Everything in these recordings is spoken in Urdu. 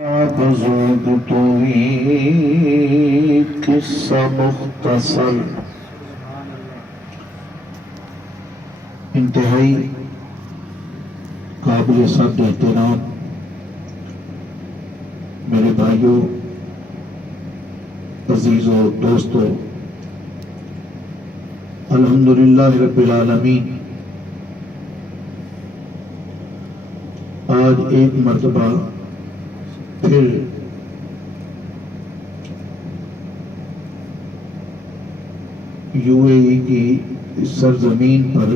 بزرگ طویل قصہ مختصر انتہائی قابل صد احترام میرے بھائیوں، عزیزوں، دوستوں، الحمدللہ رب العالمین، آج ایک مرتبہ پھر UAE کی سرزمین پر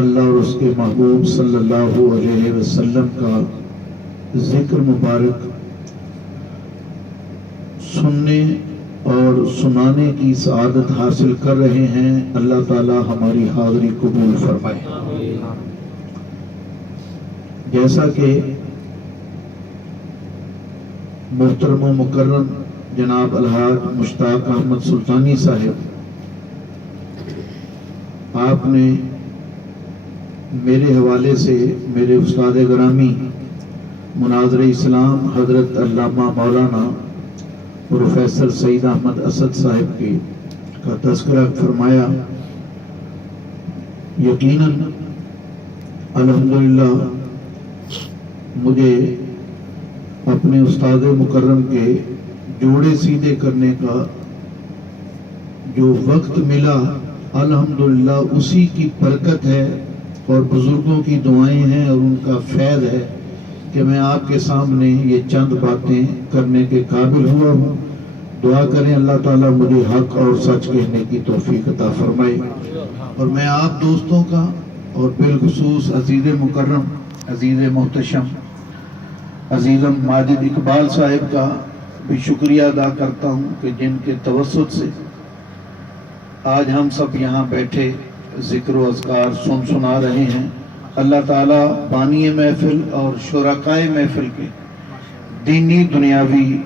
اللہ اور اس کے محبوب صلی اللہ علیہ وسلم کا ذکر مبارک سننے اور سنانے کی سعادت حاصل کر رہے ہیں۔ اللہ تعالی ہماری حاضری قبول فرمائے۔ جیسا کہ محترم و مکرم جناب الحاج مشتاق احمد سلطانی صاحب، آپ نے میرے حوالے سے میرے استاد گرامی مناظر اسلام حضرت علامہ مولانا پروفیسر سعید احمد اسد صاحب کا تذکرہ فرمایا۔ یقیناً الحمدللہ مجھے اپنے استاد مکرم کے جوڑے سیدھے کرنے کا جو وقت ملا، الحمدللہ اسی کی برکت ہے اور بزرگوں کی دعائیں ہیں اور ان کا فیض ہے کہ میں آپ کے سامنے یہ چند باتیں کرنے کے قابل ہوا ہوں۔ دعا کریں اللہ تعالیٰ مجھے حق اور سچ کہنے کی توفیق عطا فرمائے۔ اور میں آپ دوستوں کا اور بالخصوص عزیز مکرم، عزیز محتشم، عزیزم ماجد اقبال صاحب کا بھی شکریہ ادا کرتا ہوں کہ جن کے توسط سے آج ہم سب یہاں بیٹھے ذکر و اذکار سنا رہے ہیں۔ اللہ تعالیٰ بانی محفل اور شرکائے محفل کے دینی دنیاوی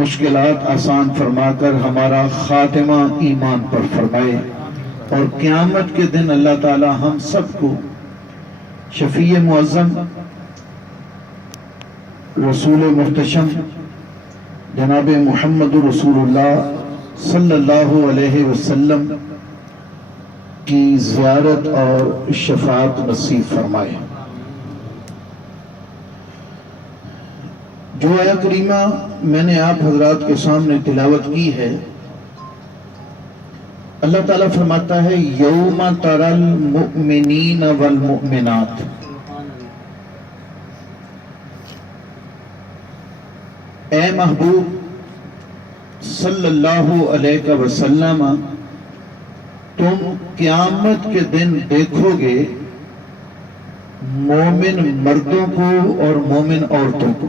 مشکلات آسان فرما کر ہمارا خاتمہ ایمان پر فرمائے، اور قیامت کے دن اللہ تعالیٰ ہم سب کو شفیع معظم رسول محتشم جناب محمد رسول اللہ صلی اللہ علیہ وسلم کی زیارت اور شفاعت نصیب فرمائے۔ جو آیہ کریمہ میں نے آپ حضرات کے سامنے تلاوت کی ہے، اللہ تعالیٰ فرماتا ہے یوم تری المؤمنین والمؤمنات، اے محبوب صلی اللہ علیہ وسلم، تم قیامت کے دن دیکھو گے مومن مردوں کو اور مومن عورتوں کو۔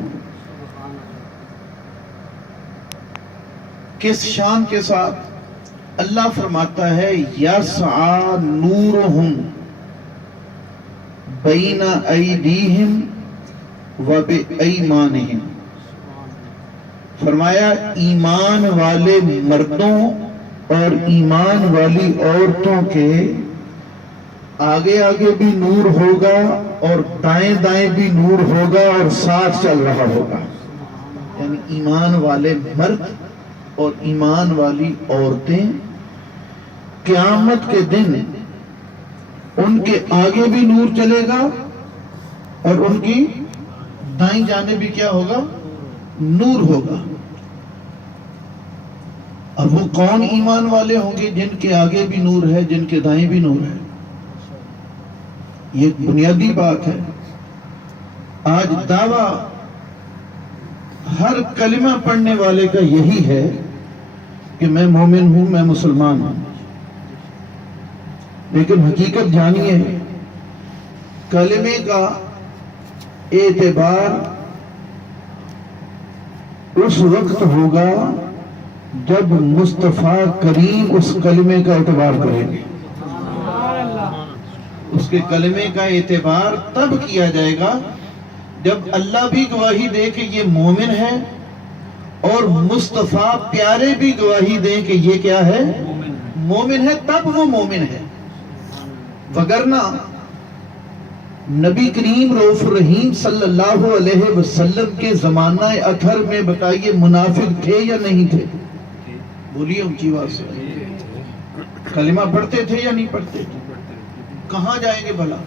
کس شان کے ساتھ؟ اللہ فرماتا ہے یسعی نورہم بین ایدیہم وبایمانہم، فرمایا ایمان والے مردوں اور ایمان والی عورتوں کے آگے آگے بھی نور ہوگا اور دائیں دائیں بھی نور ہوگا اور ساتھ چل رہا ہوگا۔ یعنی ایمان والے مرد اور ایمان والی عورتیں قیامت کے دن ان کے آگے بھی نور چلے گا اور ان کی دائیں جانب بھی کیا ہوگا؟ نور ہوگا۔ اب وہ کون ایمان والے ہوں گے جن کے آگے بھی نور ہے، جن کے دائیں بھی نور ہے؟ یہ بنیادی بات ہے۔ آج دعویٰ ہر کلمہ پڑھنے والے کا یہی ہے کہ میں مومن ہوں، میں مسلمان ہوں، لیکن حقیقت جانیے کلمے کا اعتبار اس وقت ہوگا جب مصطفیٰ کریم اس کلمے کا اعتبار کریں گے۔ اس کے کلمے کا اعتبار تب کیا جائے گا جب اللہ بھی گواہی دے کہ یہ مومن ہے اور مصطفیٰ پیارے بھی گواہی دیں کہ یہ کیا ہے؟ مومن ہے، تب وہ مومن ہے۔ وگرنہ نبی کریم رؤوف الرحیم صلی اللہ علیہ وسلم کے زمانہ اطہر میں بتائیے منافق تھے یا نہیں تھے؟ بولیے اونچی آواز سے. کلمہ پڑھتے تھے یا نہیں پڑھتے تھے؟ کہاں جائیں گے بھلا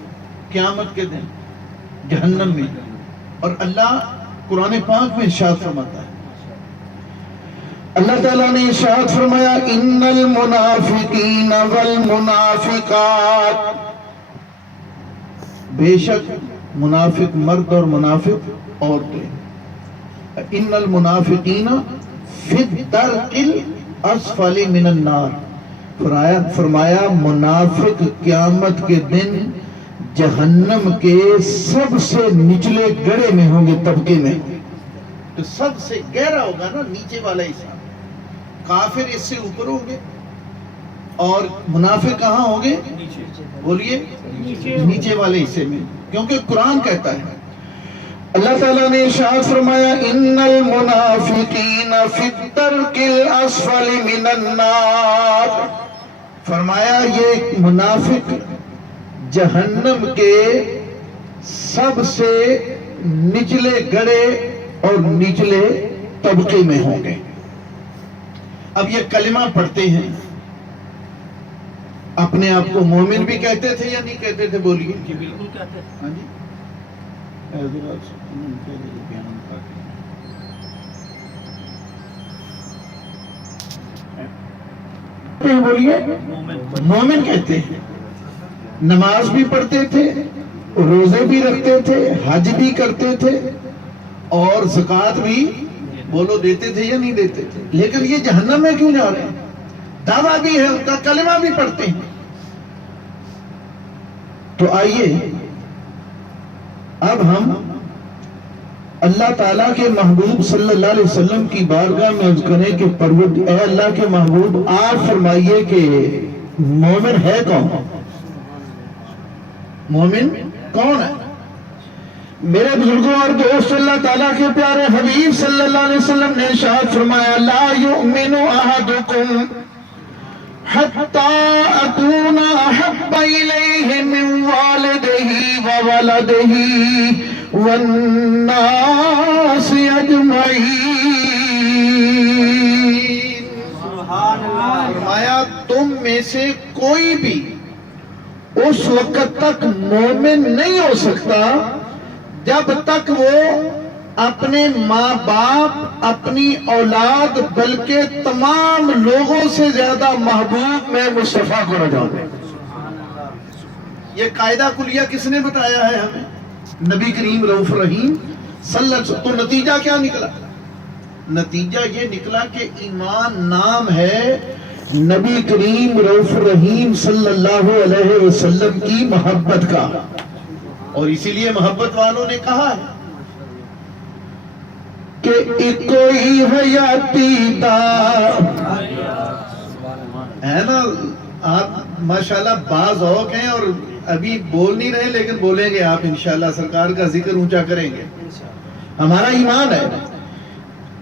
قیامت کے دن؟ جہنم میں. اور اللہ قرآن پاک میں ارشاد فرماتا ہے, اللہ تعالیٰ نے ارشاد فرمایا ان المنافقین والمنافقات, بے شک منافق مرد اور منافق عورتیں, ان المنافقین فی الدرک الاسفل من النار, فرمایا منافق قیامت کے دن جہنم کے سب سے نچلے گڑھے میں ہوں گے, طبقے میں. تو سب سے گہرا ہوگا نا نیچے والا حصہ, کافر اس سے اوپر ہوں گے اور منافق کہاں ہوں گے؟ بولیے نیچے والے حصے میں, کیونکہ قرآن کہتا ہے, اللہ تعالیٰ نے ارشاد فرمایا ان المنافقین فی الدرک الاسفل من النار, فرمایا یہ منافق جہنم کے سب سے نچلے گڑھے اور نچلے طبقے میں ہوں گے. اب یہ کلمہ پڑھتے ہیں, اپنے آپ کو مومن بھی کہتے تھے یا نہیں کہتے تھے؟ بولیے. بالکل کہتے ہیں. ہاں جی, بولیے مومن کہتے ہیں. نماز بھی پڑھتے تھے, روزے بھی رکھتے تھے, حج بھی کرتے تھے, اور زکوٰۃ بھی بولو دیتے تھے یا نہیں دیتے تھے. لیکن یہ جہنم میں کیوں جا رہے ہیں؟ دعویٰ بھی ہے ان کا, کلمہ بھی پڑھتے ہیں. تو آئیے اب ہم اللہ تعالیٰ کے محبوب صلی اللہ علیہ وسلم کی بارگاہ میں عرض کریں کہ پروردگار, اے اللہ کے محبوب, آپ فرمائیے کہ مومن ہے کون؟ مومن کون ہے؟ میرے بزرگوں اور دوست, اللہ تعالیٰ کے پیارے حبیب صلی اللہ علیہ وسلم نے ارشاد فرمایا لا یؤمن احدکم حتی اکون احب الیہ من والدہ وولدہ والناس اجمعین. فرمایا تم میں سے کوئی بھی اس وقت تک مومن نہیں ہو سکتا جب تک وہ اپنے ماں باپ, اپنی اولاد, بلکہ تمام لوگوں سے زیادہ محبوب میں مصطفیٰ کو نہ جانے. یہ قاعدہ کلیہ کس نے بتایا ہے ہمیں؟ نبی کریم رؤوف الرحیم صلی اللہ علیہ وسلم. تو نتیجہ کیا نکلا؟ نتیجہ یہ نکلا کہ ایمان نام ہے نبی کریم رؤوف الرحیم صلی اللہ علیہ وسلم کی محبت کا. اور اسی لیے محبت والوں نے کہا ہے کہ کوئی حیاتی دا ہے نا. آپ ماشاءاللہ باز اوق ہیں اور ابھی بول نہیں رہے, لیکن بولیں گے آپ انشاءاللہ, سرکار کا ذکر اونچا کریں گے. ہمارا ایمان ہے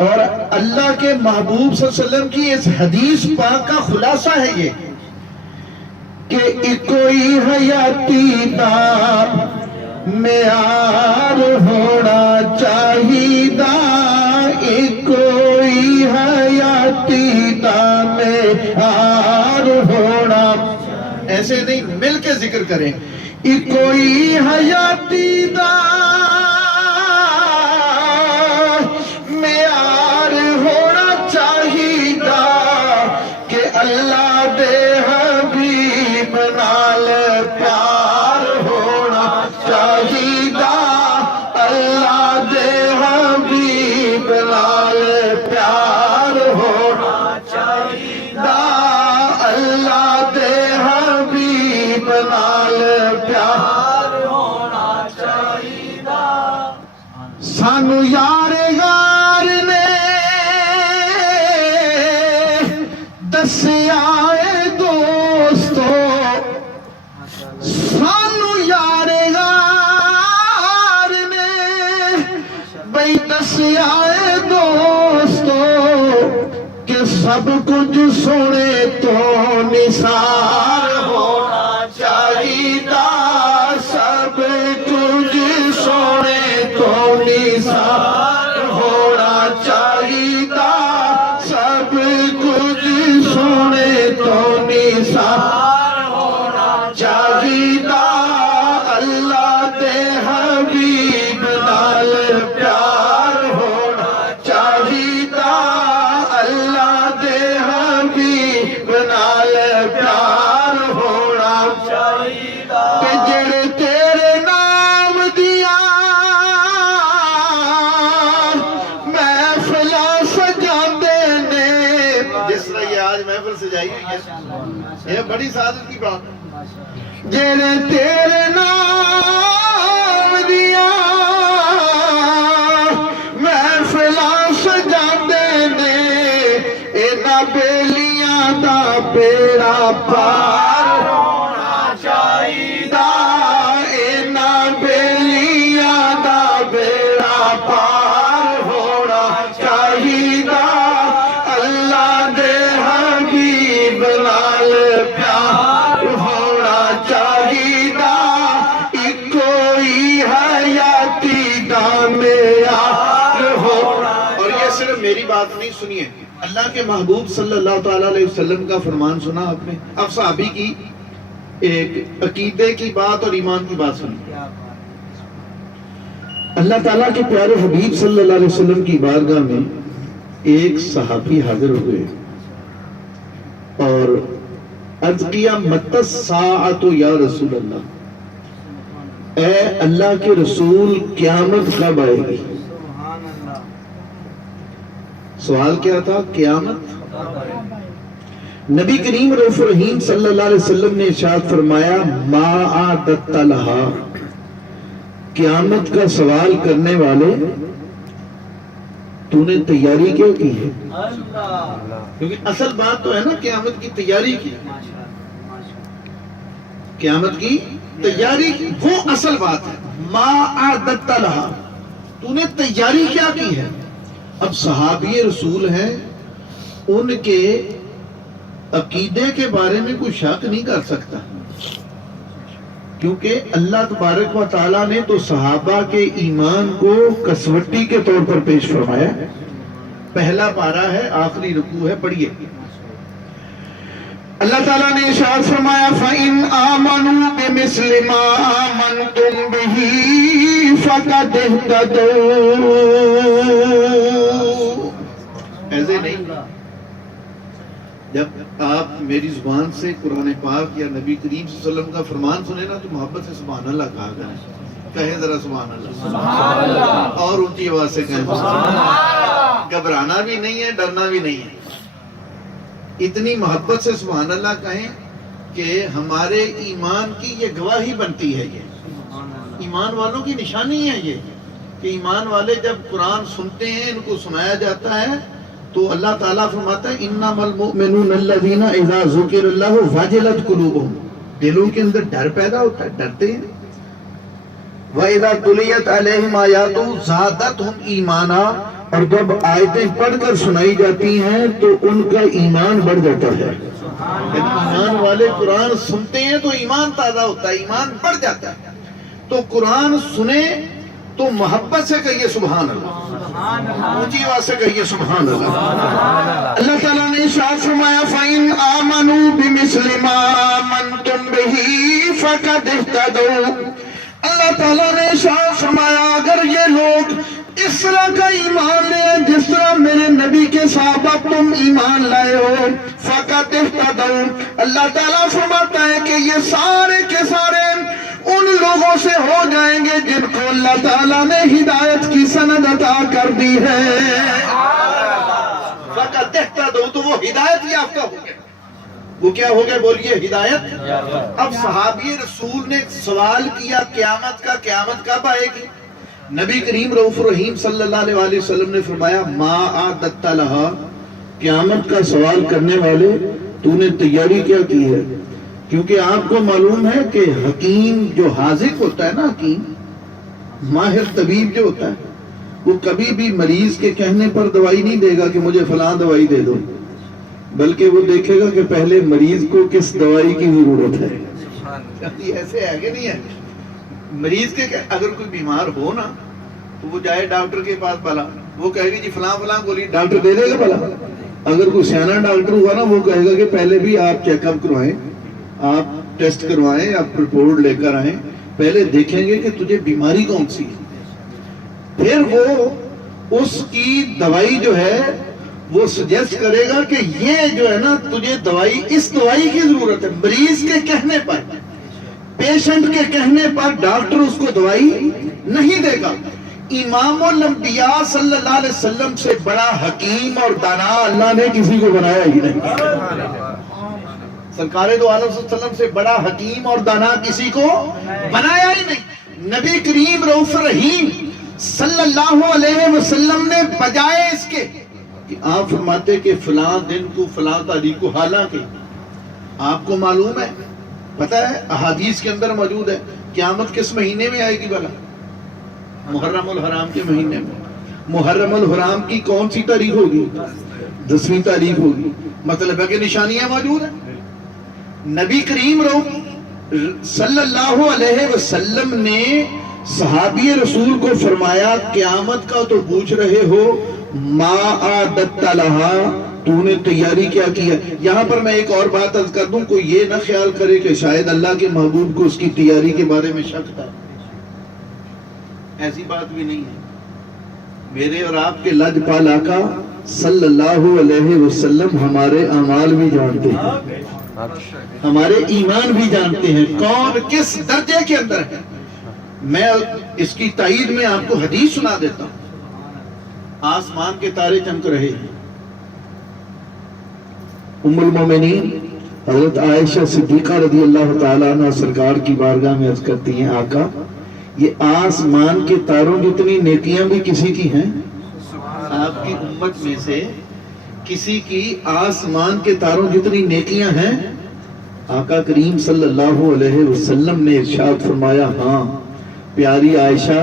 اور اللہ کے محبوب صلی اللہ علیہ وسلم کی اس حدیث پاک کا خلاصہ ہے یہ کہ کوئی حیاتی دا معیار ہونا چاہیے, کوئی حیاتی دا معیار ہونا, ایسے نہیں, مل کے ذکر کریں. کوئی حیاتی دا معیار ہونا چاہیے کہ اللہ دے حبیب نال پیار ہونا چاہیے, اللہ دے حبیب نال پیار ہونا چاہیے, اللہ دے حبیب نال پیار ہونا چاہیے. سانو یار یار نے دسیا اے دوستو, سانو یار یار نے بھئی دسیا اے دوستو کہ سب کچھ سونے تو نثار ہونا چاہیے, سب کچھ بجائی، یہ بڑی سعادت کی بات ہے۔ جڑے تیرے نام دیا محفلاں سجاندے نے، انہاں بیلیاں دا بیڑا پار ہونا چاہیدا، انہاں بیلیاں دا بیڑا پار ہونا چاہیدا، اللہ دے حبیب نال پیار ہونا چاہیدا، اکو ہی حیاتی دا معیار ہونا۔ اور یہ صرف میری بات نہیں، سنیے اللہ کے محبوب صلی اللہ تعالیٰ علیہ وسلم کا فرمان سنا آپ نے؟ اب صحابی کی ایک عقیدے کی بات اور ایمان کی بات سنی۔ اللہ تعالیٰ کے پیارے حبیب صلی اللہ علیہ وسلم کی بارگاہ میں ایک صحابی حاضر ہوئے اور عرض کیا متی الساعۃ یا رسول اللہ، اے اللہ کے رسول قیامت کب آئے گی؟ سوال کیا تھا؟ قیامت۔ نبی کریم رؤوف رحیم صلی اللہ علیہ وسلم نے ارشاد فرمایا ما اعددت لہا، قیامت کا سوال کرنے والے تو نے تیاری کیا کی ہے؟ کیونکہ اصل بات تو ہے نا قیامت کی تیاری کی، قیامت کی تیاری کی وہ اصل بات ہے۔ ما اعددت لہا، تو نے تیاری کیا کی ہے؟ اب صحابی رسول ہیں، ان کے عقیدے کے بارے میں کوئی شک نہیں کر سکتا، کیونکہ اللہ تبارک و تعالیٰ نے تو صحابہ کے ایمان کو کسوٹی کے طور پر پیش فرمایا۔ پہلا پارہ ہے، آخری رکوع ہے، پڑھیے۔ اللہ تعالیٰ نے ارشاد فرمایا فَإِنْ آمَنُوا بِمِثْلِ مَا آمَنْتُمْ بِهِ فَقَدِ اهْتَدَوْا۔ ایسے نہیں، جب آپ میری زبان سے قرآن پاک یا نبی کریم صلی اللہ علیہ وسلم کا فرمان سنیں نا تو محبت سے سبحان اللہ کہا کریں، کہیں ذرا سبحان اللہ، اور اونچی آواز سے کہیں سبحان اللہ، گھبرانا بھی نہیں ہے، ڈرنا بھی نہیں ہے، اتنی محبت سے سبحان اللہ کہیں کہ ہمارے ایمان کی یہ گواہی بنتی ہے۔ یہ ایمان والوں کی نشانی ہے یہ کہ ایمان والے جب قرآن سنتے ہیں، ان کو سنایا جاتا ہے تو اللہ تعالیٰ فرماتا ہے انما المؤمنون الذین اذا ذکر اللہ وجلت قلوبہم، دلوں کے اندر ڈر پیدا ہوتا ہے، ڈرتے ہیں۔ وَإِذَا تُلِيَتْ عَلَيْهِمْ آيَاتُهُ زَادَتْهُمْ ایمانا، اور جب آیتیں پڑھ کر سنائی جاتی ہیں تو ان کا ایمان بڑھ جاتا ہے۔ جب ایمان والے قرآن سنتے ہیں تو ایمان تازہ ہوتا ہے، ایمان بڑھ جاتا ہے۔ تو قرآن سنیں تو محبت سے کہیے سبحان اللہ، اونچی آواز سے کہیے سبحان اللہ۔ اللہ تعالیٰ نے ارشاد فرمایا فَإِنْ آمَنُوا بِمِثْلِ مَا آمَنْتُمْ بِهِ فَقَدِ اهْتَدَوْا۔ اللہ تعالیٰ نے ارشاد فرمایا اگر یہ لوگ اس طرح کا ایمان لے جس طرح میرے نبی کے صحابہ تم ایمان لائے ہو، فقط اہتدوا، اللہ تعالیٰ فرماتا ہے کہ یہ سارے کے سارے ان لوگوں سے ہو جائیں گے جن کو اللہ تعالیٰ نے ہدایت کی سند عطا کر دی ہے۔ فقط اہتدوا، تو وہ ہدایت یافتہ ہو گئے۔ وہ کیا ہو گئے؟ بولیے ہدایت۔ اب صحابی رسول نے سوال کیا قیامت کا، قیامت کب آئے گی؟ نبی کریم رؤوف رحیم صلی اللہ علیہ وسلم نے فرمایا ما اعددت لہا، قیامت کا سوال کرنے والے تو نے تیاری کیا کی ہے؟ کیونکہ آپ کو معلوم ہے کہ حکیم جو حاذق ہوتا ہے نا، حکیم ماہر طبیب جو ہوتا ہے، وہ کبھی بھی مریض کے کہنے پر دوائی نہیں دے گا کہ مجھے فلاں دوائی دے دو، بلکہ وہ دیکھے گا کہ پہلے مریض کو کس دوائی کی ضرورت ہے۔ ایسے ہے کہ نہیں ہے؟ مریض کے اگر کوئی بیمار ہو نا تو وہ جائے ڈاکٹر کے پاس، بلا وہ کہے گا جی فلاں فلاں گولی ڈاکٹر دے دے گا بلا۔ اگر کوئی سیانا ڈاکٹر ہوا نا وہ کہے گا کہ پہلے بھی آپ چیک اپ کروائیں، آپ ٹیسٹ کروائیں، آپ رپورٹ لے کر آئیں، پہلے دیکھیں گے کہ تجھے بیماری کون سی ہے، پھر وہ اس کی دوائی جو ہے وہ سجیسٹ کرے گا کہ یہ جو ہے نا تجھے دوائی، اس دوائی کی ضرورت ہے۔ مریض کے کہنے پر، پیشنٹ کے کہنے پر ڈاکٹر اس کو دوائی نہیں دے گا۔ امام الانبیاء صلی اللہ علیہ وسلم سے بڑا حکیم اور دانا اللہ نے کسی کو بنایا ہی نہیں۔ سرکار دو عالم صلی اللہ علیہ وسلم سے بڑا حکیم اور دانا کسی کو بنایا ہی نہیں. نبی کریم رؤوف رحیم صلی اللہ علیہ وسلم نے بجائے اس کے کہ آپ فرماتے کہ فلاں دن کو فلاں تاریخ کو، حالانکہ آپ کو معلوم ہے، پتہ ہے، احادیث کے اندر موجود ہے قیامت کس مہینے میں آئے گی بھلا؟ محرم الحرام کے مہینے میں. محرم الحرام کی کون سی تاریخ ہوگی؟ 10ویں تاریخ ہوگی. مطلب ہے کہ نشانیاں موجود ہیں. نبی کریم صلی اللہ علیہ وسلم نے صحابی رسول کو فرمایا قیامت کا تو پوچھ رہے ہو، ما عادت لہا، تو نے تیاری کیا کیا؟ یہاں پر میں ایک اور بات عرض کر دوں، کوئی یہ نہ خیال کرے کہ شاید اللہ کے محبوب کو اس کی تیاری کے بارے میں شک تھا. ایسی بات بھی نہیں ہے. میرے اور آپ کے لجپال آقا صلی اللہ علیہ وسلم ہمارے اعمال بھی جانتے ہیں، ہمارے ایمان بھی جانتے ہیں کون کس درجے کے اندر ہے. میں اس کی تائید میں آپ کو حدیث سنا دیتا ہوں. آسمان کے تارے چمک رہے ہیں. ام المومنین حضرت عائشہ صدیقہ رضی اللہ تعالیٰ عنہ سرکار کی بارگاہ میں عرض کرتی ہیں، آقا یہ آسمان کے تاروں جتنی نیکیاں بھی کسی کی ہیں؟ آپ کی امت میں سے کسی کی آسمان کے تاروں جتنی نیکیاں ہیں؟ آقا کریم صلی اللہ علیہ وسلم نے ارشاد فرمایا، ہاں پیاری عائشہ،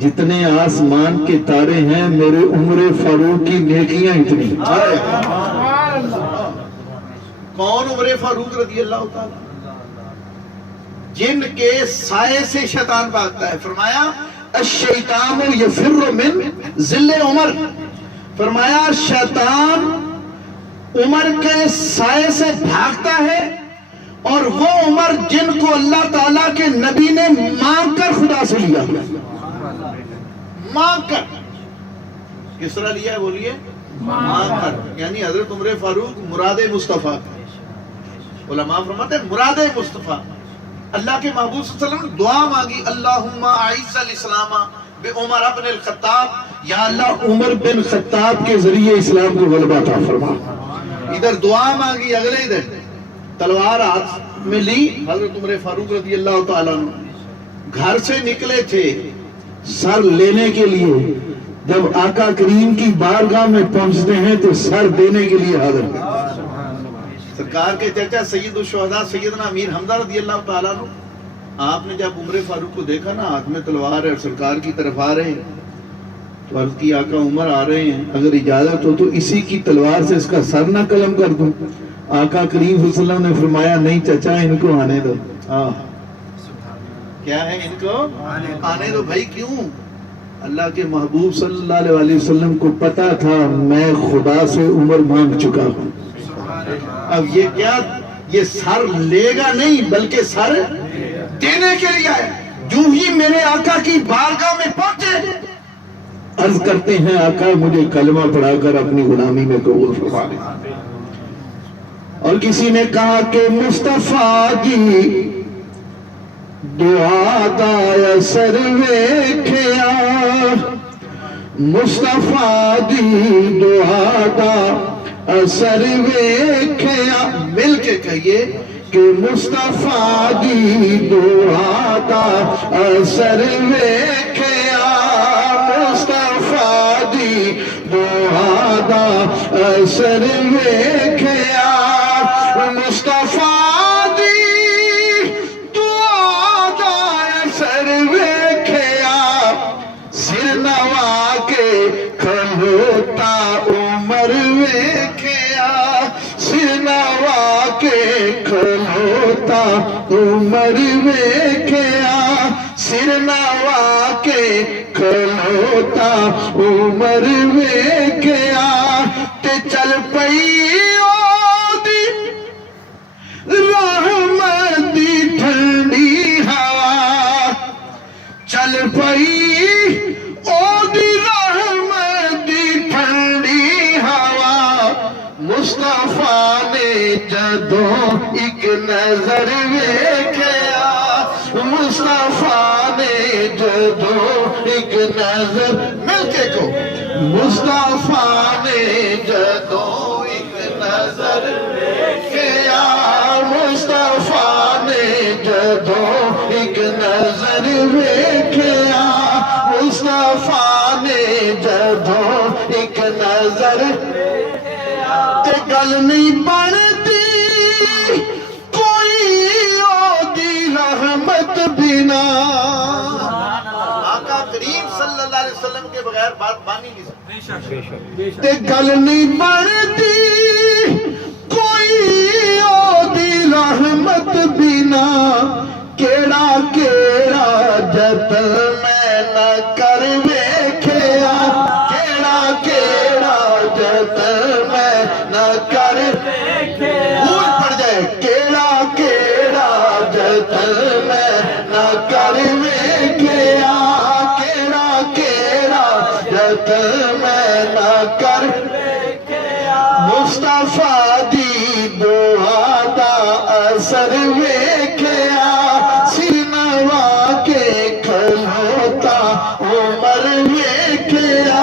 جتنے آسمان کے تارے ہیں میرے عمر فاروق کی نیکیاں اتنی. کون عمر فاروق رضی اللہ تعالیٰ؟ جن کے سائے سے شیطان بھاگتا ہے. فرمایا الشیطان یفر من ظل عمر. فرمایا شیطان عمر کے سائے سے بھاگتا ہے، اور وہ عمر جن کو اللہ تعالیٰ کے نبی نے مانگ کر خدا سے لیا. مانگ کر. کس طرح لیا ہے بولیے؟ مانگ کر. یعنی حضرت عمر فاروق مراد مصطفیٰ. علماء فرماتے ہیں مراد مصطفیٰ. اللہ کے محبوب صلی اللہ علیہ وسلم نے دعا مانگی، اللہم اعز الاسلام بعمر بن الخطاب، یا اللہ عمر بن خطاب کے ذریعے اسلام کو غلبہ عطا فرما. ادھر دعا مانگی، اگلے ادھر تلوار ہاتھ میں لی. حضرت عمر فاروق رضی اللہ تعالیٰ عنہ گھر سے نکلے تھے سر لینے کے لیے. جب آقا کریم کی بارگاہ میں پہنچتے ہیں تو سر دینے کے لیے حاضر ہیں. سرکار کے چچا سید الشہداء سیدنا امیر حمزہ رضی اللہ تعالیٰ عنہ، آپ نے جب عمر فاروق کو دیکھا نا ہاتھ میں تلوار ہے اور سرکار کی طرف آ رہے ہیں، تو عرض کی آقا عمر آ رہے ہیں، اگر اجازت ہو تو اسی کی تلوار سے اس کا سر نہ قلم کر دوں. آقا کریم صلی اللہ علیہ وسلم نے فرمایا نہیں چچا، ان کو آنے دو. کیا ہے؟ ان کو آنے دو. بھائی کیوں؟ اللہ کے محبوب صلی اللہ علیہ وسلم کو پتا تھا میں خدا سے عمر مانگ چکا ہوں. اب یہ کیا، یہ سر لے گا نہیں بلکہ سر دینے کے لیے آئے. جو ہی میرے آقا کی بارگاہ میں پہنچے عرض کرتے ہیں آقا مجھے کلمہ پڑھا کر اپنی غلامی میں قبول فرما لے. اور کسی نے کہا کہ مصطفیٰ جی دعا دا سر ویکھیا، مصطفیٰ جی دعا دا اثر ویکھیا. مل کے کہیے کہ مصطفیٰ جی دعا دا اثر ویکھیا، مصطفیٰ جی دعا دا اثر ویکھیا، مصطفیٰ جی دعا دا اثر ویکھیا، سر نوا کے کھلوتا عمر ویکھیا، سر نوا کے کھلوتا عمر ویکھیا، سر نوا کے کھلوتا عمر ویکھیا. تے چل پئی رحمت دی ٹھنڈی ہوا، چل پئی او دی رحمت دی ٹھنڈی ہوا. مصطفیٰ نے جدوں ایک نظر ویکھیا، مصطفیٰ نے جدوں ایک نظر، مل کے کو، مصطفیٰ نے جدوں ایک نظر ویکھیا، نظر ویکھیا مصطفیٰ نے جدوں ایک نظر تے گل نہیں بنتی کوئی دی رحمت بنا آقا کریم صلی اللہ علیہ وسلم کے بغیر بات بانی نہیں سکتی تے گل نہیں بنتی کوئی دی رحمت بنا کیڑا کیڑا جتن میں نہ کر ویکھیا کیڑا کیڑا جتن میں نہ کر بھول پڑ جائے کیڑا کیڑا جتن میں نہ کر ویکھیا کیڑا کیڑا جتن میں نہ کر مصطفیٰ دی دعا دا اثر ویکھیا سر نوا کے کھلوتا عمر ویکھیا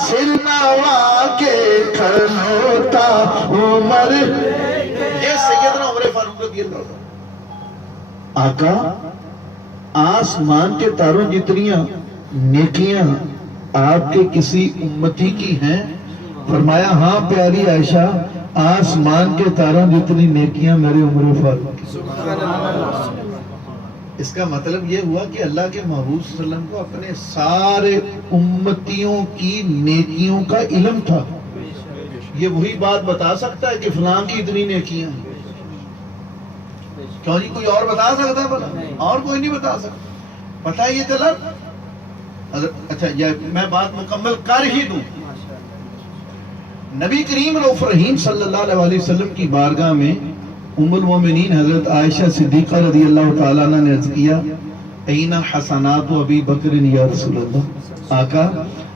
سر نوا کے کھلوتا عمر یہ سیدنا عمر فاروق رضی اللہ عنہ آقا آسمان کے تاروں جتنیاں نیکیاں آپ کے کسی امتی کی ہیں فرمایا ہاں پیاری عائشہ آسمان کے تاروں جتنی نیکیاں میرے عمر فاروق کی اس کا مطلب یہ ہوا کہ اللہ کے محبوب صلی اللہ علیہ وسلم کو اپنے سارے امتیوں کی نیکیوں کا علم تھا یہ وہی بات بتا سکتا ہے کہ فلاں کی اتنی نیکیاں ہیں کیوں جی کوئی اور بتا سکتا ہے بلا اور کوئی نہیں بتا سکتا پتہ یہ چلا اچھا میں بات مکمل کر ہی دوں نبی کریم رؤوف رحیم صلی اللہ علیہ وسلم کی بارگاہ میں ام المومنین حضرت عائشہ صدیقہ رضی اللہ تعالیٰ عنہ نے عرض کیا این حسنات ابی بکر یا رسول اللہ آقا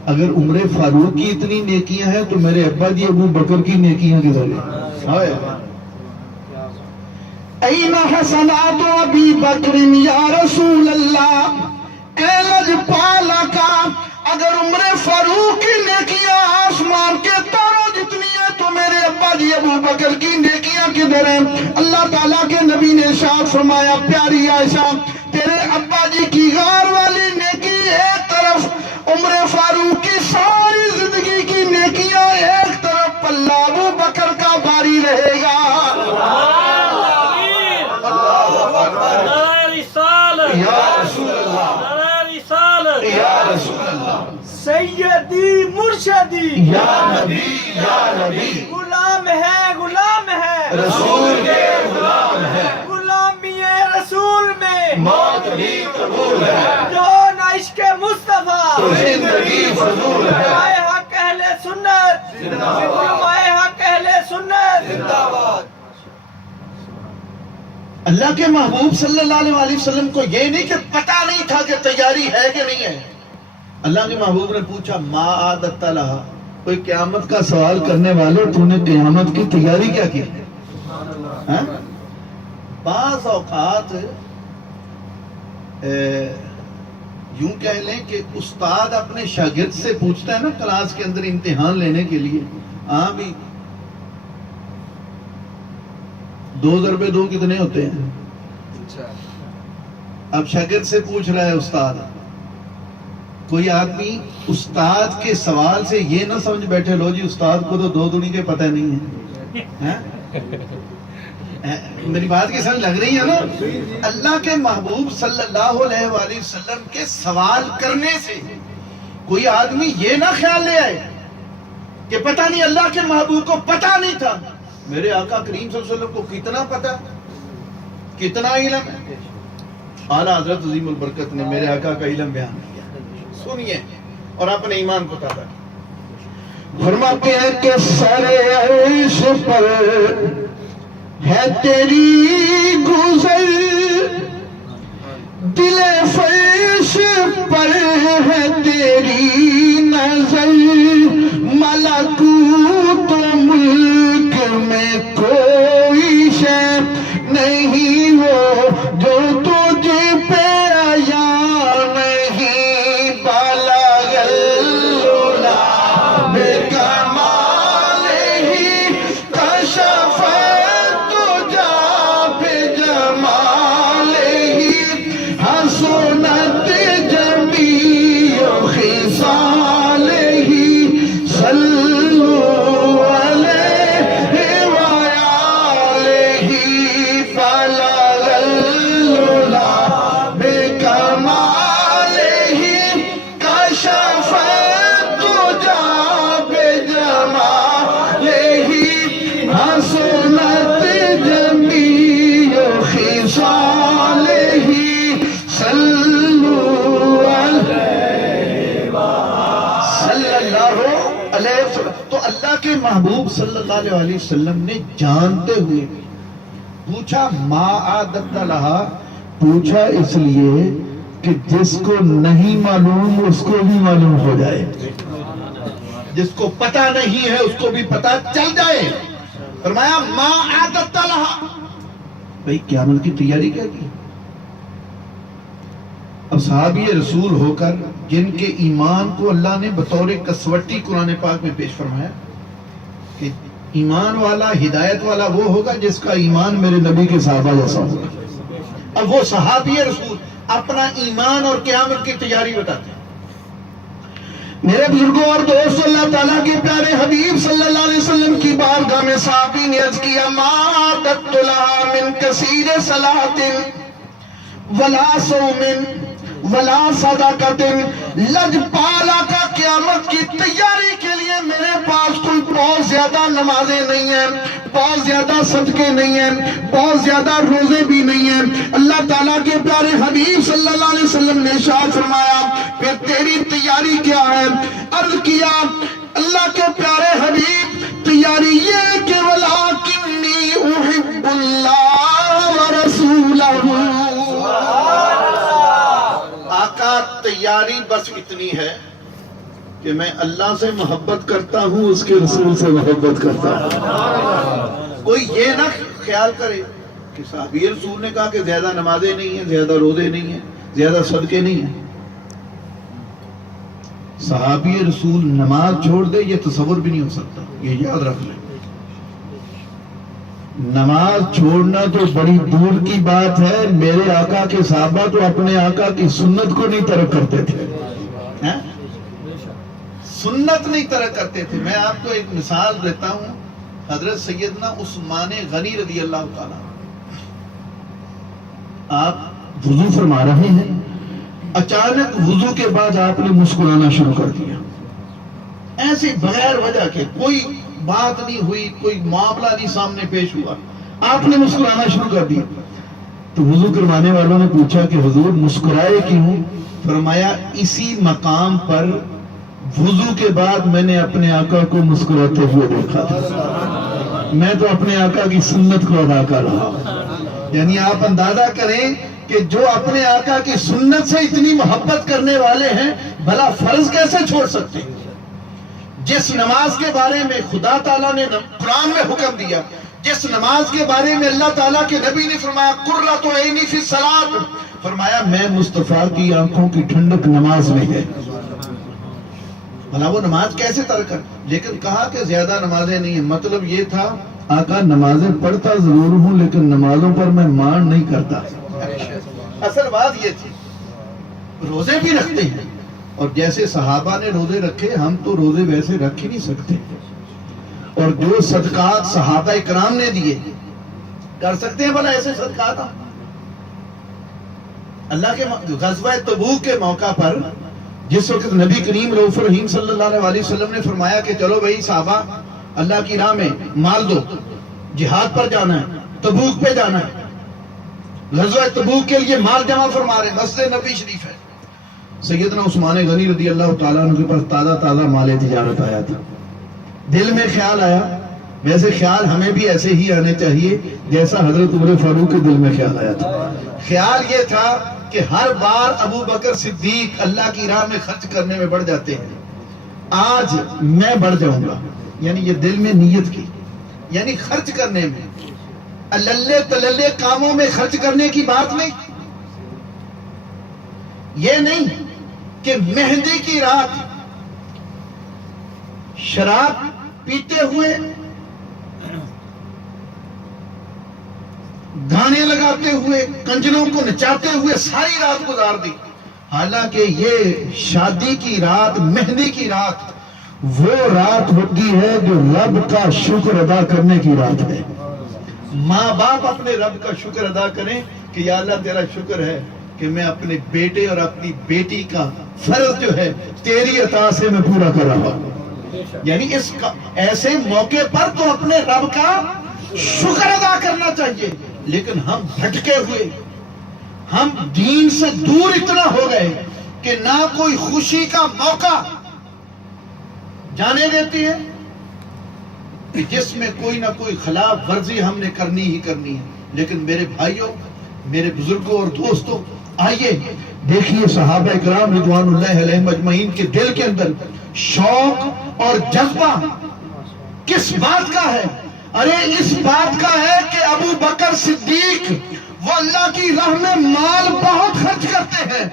اگر عمر فاروق کی اتنی نیکیاں ہیں تو میرے ابا جی ابو بکر کی نیکیاں کدھر ہیں این حسنات ابی بکر یا رسول اللہ اے لجپالا کا اگر عمر فاروق کی نیکیاں آسمان کے تاروں جتنی ہیں تو میرے ابا جی ابو بکر کی نیکیاں کدھر ہیں اللہ تعالیٰ کے نبی نے ارشاد فرمایا پیاری عائشہ تیرے ابا جی کی غار والی نیکی ایک طرف عمر فاروق کی ساری زندگی کی نیکیاں ایک طرف پلہ ابو بکر کا باری رہے گا یا رسول اللہ یا رسول اللہ سیدی مرشدی یا نبی غلام ہے رسول کے غلام ہے غلامی رسول میں موت بھی قبول ہے جو نہ عشق مصطفیٰ تو زندگی فضول ہے علماء حق اہل سنت علماء حق اہل سنت زندہ باد اللہ کے محبوب صلی اللہ علیہ وسلم کو یہ نہیں کہ پتہ نہیں تھا کہ تیاری ہے کہ نہیں ہے اللہ کے محبوب نے پوچھا ما عادت لہا کوئی قیامت کا سوال کرنے والے تو نے قیامت کی تیاری کیا کی بعض اوقات یوں کہہ لیں کہ استاد اپنے شاگرد سے پوچھتا ہے نا کلاس کے اندر امتحان لینے کے لیے ہاں بھی 2 ضربے 2 کتنے ہوتے ہیں اب شاگرد سے پوچھ رہا ہے استاد کوئی آدمی استاد کے سوال سے یہ نہ سمجھ بیٹھے لو جی استاد کو تو 2 دنیا کے پتہ نہیں ہے میری بات کی سمجھ لگ رہی ہے نا اللہ کے محبوب صلی اللہ علیہ وآلہ وسلم کے سوال کرنے سے کوئی آدمی یہ نہ خیال لے آئے کہ پتہ نہیں اللہ کے محبوب کو پتہ نہیں تھا میرے آقا کریم صلی اللہ علیہ وسلم کو کتنا پتہ کتنا علم ہے اعلیٰ حضرت عظیم البرکت نے میرے آقا کا علم بیان کیا سنیے اور اپنے ایمان کو تازہ فرماتے ہیں کہ سر عرش پر ہے تیری گزر دل فرش پر ہے تیری نظر ملکوت ملک میں کوئی شے نہیں وہ جو تجھ پہ آیا نہیں بالغ العلا بے کمال ہی کشف تجھا بے جمال ہی حسن صلی اللہ علیہ وسلم. تو اللہ کے محبوب صلی اللہ علیہ وسلم نے جانتے ہوئے پوچھا ما عادت لہا, پوچھا اس لیے کہ جس کو نہیں معلوم اس کو بھی معلوم ہو جائے, جس کو پتہ نہیں ہے اس کو بھی پتہ چل جائے. فرمایا ما عادت لہا, بھئی قیامت کی تیاری کیا کی. اب صحابی رسول ہو کر جن کے ایمان کو اللہ نے بطور کسوٹی قرآن پاک میں پیش فرمایا کہ ایمان والا ہدایت والا وہ ہوگا جس کا ایمان میرے نبی کے صحابہ جیسا ہوگا. اب وہ صحابی رسول اپنا ایمان اور قیامت کی تیاری بتاتے ہیں. میرے بزرگوں اور دوستوں, اللہ تعالیٰ کے پیارے حبیب صلی اللہ علیہ وسلم کی بارگاہ میں صحابی نے عرض کیا ما عادت لہا من کثیر صلاۃ ولا صوم ولا صدقۃ, لجپالا کا قیامت کی تیاری کے لیے میرے پاس کوئی بہت زیادہ نمازیں نہیں ہیں, بہت زیادہ صدقے نہیں ہیں, بہت زیادہ روزے بھی نہیں ہیں. اللہ تعالیٰ کے پیارے حبیب صلی اللہ علیہ وسلم نے ارشاد فرمایا پھر تیری تیاری کیا ہے. عرض کیا اللہ کے پیارے حبیب تیاری یہ کہ وَلَٰكِنِّي أُحِبُّ اللَّهَ وَرَسُولَهُ. آقا تیاری بس اتنی ہے کہ میں اللہ سے محبت کرتا ہوں, اس کے رسول سے محبت کرتا ہوں. کوئی یہ نہ خیال کرے کہ صحابی رسول نے کہا کہ زیادہ نمازیں نہیں ہیں, زیادہ روزے نہیں ہیں, زیادہ صدقے نہیں ہیں. صحابی رسول نماز چھوڑ دے یہ تصور بھی نہیں ہو سکتا, یہ یاد رکھ لیں. نماز چھوڑنا تو بڑی دور کی بات ہے. میرے آقا کے صحابہ تو اپنے آقا کی سنت کو نہیں ترک کرتے تھے, سنت نہیں ترک کرتے تھے. میں آپ کو ایک مثال دیتا ہوں. حضرت سیدنا عثمان غنی رضی اللہ تعالیٰ, آپ وضو فرما رہے ہیں, اچانک وضو کے بعد آپ نے مسکرانا شروع کر دیا, ایسے بغیر وجہ کے, کوئی بات نہیں ہوئی, کوئی معاملہ نہیں سامنے پیش ہوا, آپ نے مسکرانا شروع کر دیا. تو وضو کروانے والوں نے پوچھا کہ حضور مسکرائے کیوں؟ فرمایا اسی مقام پر وضو کے بعد میں نے اپنے آقا کو مسکراتے ہوئے دیکھا تھا, میں تو اپنے آقا کی سنت کو ادا کر رہا. یعنی آپ اندازہ کریں کہ جو اپنے آقا کی سنت سے اتنی محبت کرنے والے ہیں بھلا فرض کیسے چھوڑ سکتے ہیں؟ جس نماز کے بارے میں خدا تعالیٰ نے قرآن میں حکم دیا, جس نماز کے بارے میں اللہ تعالیٰ کے نبی نے فرمایا قرۃ عینی فی الصلاۃ, فرمایا میں مصطفیٰ کی آنکھوں کی ٹھنڈک نماز میں ہے. بھلا وہ نماز کیسے ترک کر, لیکن کہا کہ زیادہ نمازیں نہیں ہیں. مطلب یہ تھا آقا نمازیں پڑھتا ضرور ہوں لیکن نمازوں پر میں مان نہیں کرتا. اصل بات یہ تھی. روزے بھی رکھتے ہیں, اور جیسے صحابہ نے روزے رکھے ہم تو روزے ویسے رکھ ہی نہیں سکتے. اور جو صدقات صحابہ اکرام نے دیے کر سکتے ہیں بھلا ایسے صدقات؟ اللہ کے غزوہ تبوک کے موقع پر جس وقت نبی کریم رؤوف رحیم صلی اللہ علیہ وسلم نے فرمایا کہ چلو بھائی صحابہ اللہ کی راہ میں مال دو, جہاد پر جانا ہے, تبوک پہ جانا ہے. غزوہ تبوک کے لیے مال جمع فرما رہے, مسجد نبی شریف ہے. سیدنا عثمان غنی رضی اللہ تعالیٰ عنہ کے پاس تازہ مال تجارت آیا تھا. دل میں خیال آیا, ویسے خیال ہمیں بھی ایسے ہی آنے چاہیے جیسا حضرت عمر فاروق کے دل میں خیال آیا تھا. خیال یہ تھا کہ ہر بار ابو بکر صدیق اللہ کی راہ میں خرچ کرنے میں بڑھ جاتے ہیں, آج میں بڑھ جاؤں گا. یعنی یہ دل میں نیت کی, یعنی خرچ کرنے میں, اللہ تللے کاموں میں خرچ کرنے کی بات نہیں. یہ نہیں کہ مہندی کی رات شراب پیتے ہوئے, گانے لگاتے ہوئے, کنجروں کو نچاتے ہوئے ساری رات گزار دی. حالانکہ یہ شادی کی رات, مہندی کی رات وہ رات ہوتی ہے جو رب کا شکر ادا کرنے کی رات ہے. ماں باپ اپنے رب کا شکر ادا کریں کہ یا اللہ تیرا شکر ہے کہ میں اپنے بیٹے اور اپنی بیٹی کا فرض جو ہے تیری عطا سے میں پورا کر رہا ہوں. یعنی اس ایسے موقع پر تو اپنے رب کا شکر ادا کرنا چاہیے. لیکن ہم بھٹکے ہوئے, ہم دین سے دور اتنا ہو گئے کہ نہ کوئی خوشی کا موقع, جانے دیتی ہیں کہ جس میں کوئی نہ کوئی خلاف ورزی ہم نے کرنی ہی کرنی ہے. لیکن میرے بھائیوں، میرے بزرگوں اور دوستوں، آئیے دیکھیے صحابہ کرام رضوان اللہ علیہم اجمعین کے دل کے اندر شوق اور جذبہ کس بات کا ہے. ارے اس بات کا ہے کہ ابو بکر صدیق وہ اللہ کی راہ میں مال بہت خرچ کرتے ہیں.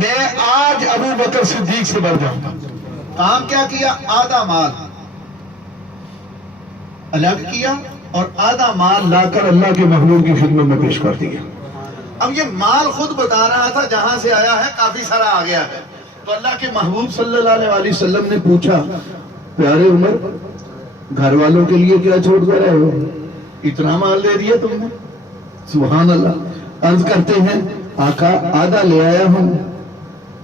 میں آج ابو بکر صدیق سے بڑھ جاؤں گا. کام کیا کیا؟ آدھا مال الگ کیا اور آدھا مال لا کر اللہ کے محبوب کی خدمت میں پیش کر دیا. اب یہ مال خود بتا رہا تھا جہاں سے آیا ہے کافی سارا آ گیا ہے. تو اللہ کے محبوب صلی اللہ علیہ وسلم نے پوچھا، پیارے عمر، گھر والوں کے لیے کیا چھوڑ کر آئے ہو؟ اتنا مال دے دیا تم نے؟ سبحان اللہ. عرض کرتے ہیں آقا آدھا لے آیا ہوں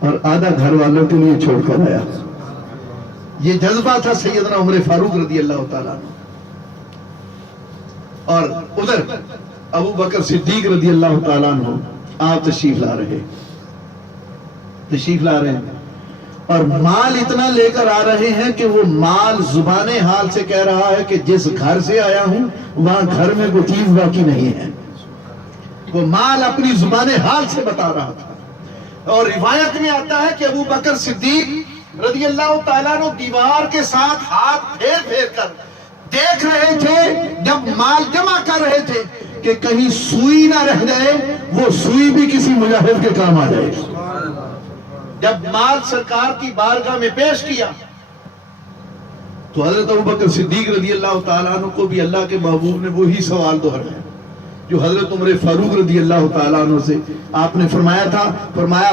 اور آدھا گھر والوں کے لیے چھوڑ کر آیا. یہ جذبہ تھا سیدنا عمر فاروق رضی اللہ تعالیٰ عنہ. اور ادھر ابو بکر صدیق رضی اللہ تعالیٰ عنہ آپ تشریف لا رہے ہیں اور مال اتنا لے کر آ رہے ہیں کہ وہ مال زبان حال سے کہہ رہا ہے کہ جس گھر سے آیا ہوں وہاں گھر میں کوئی چیز باقی نہیں ہے. وہ مال اپنی زبان حال سے بتا رہا تھا. اور روایت میں آتا ہے کہ ابو بکر صدیق رضی اللہ تعالیٰ عنہ دیوار کے ساتھ ہاتھ پھیر پھیر کر دیکھ رہے تھے جب مال جمع کر رہے تھے کہ کہیں سوئی نہ رہ جائے، وہ سوئی بھی کسی مجاہد کے کام آ جائے. جب مال سرکار کی بارگاہ میں پیش کیا تو حضرت ابوبکر صدیق رضی اللہ تعالیٰ عنہ کو بھی اللہ کے محبوب نے وہی سوال دہرایا جو حضرت عمر فاروق رضی اللہ تعالیٰ عنہ سے آپ نے فرمایا تھا. فرمایا